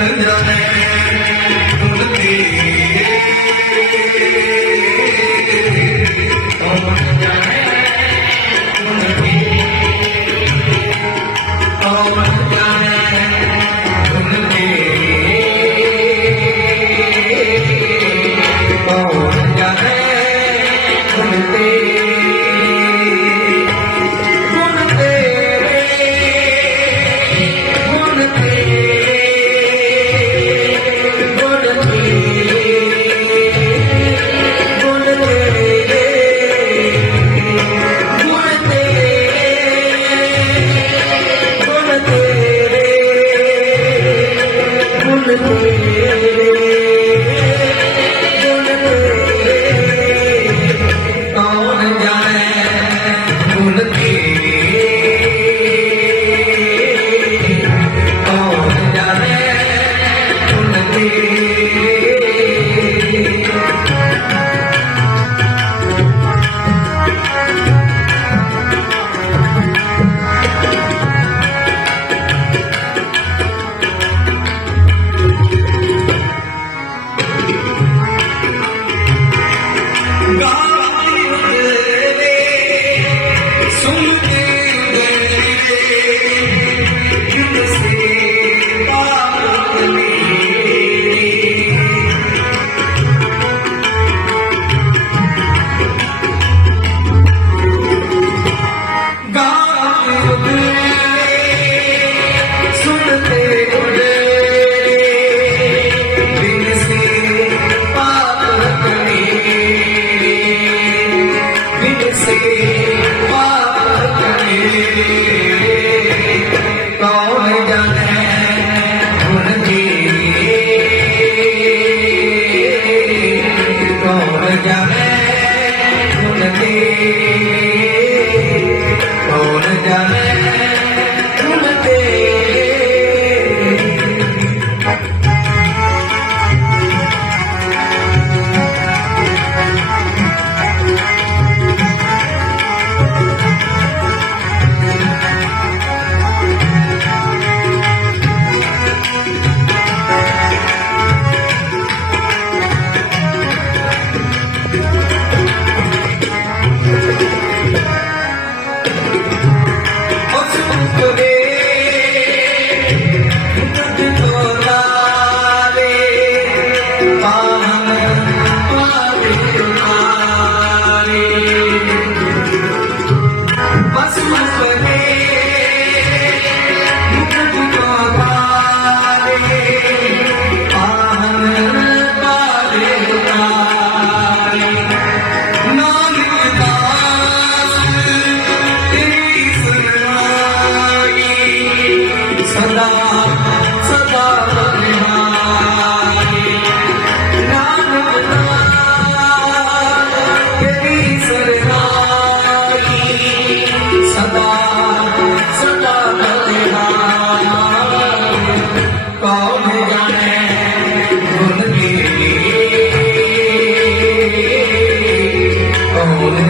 Oh, yeah, hey, Doing it. Yeah.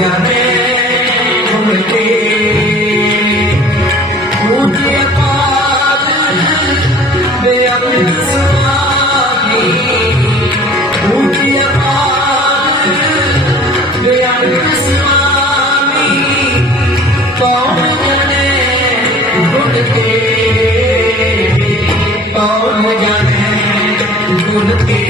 Yeah. तेरे और जाने दूर तेरे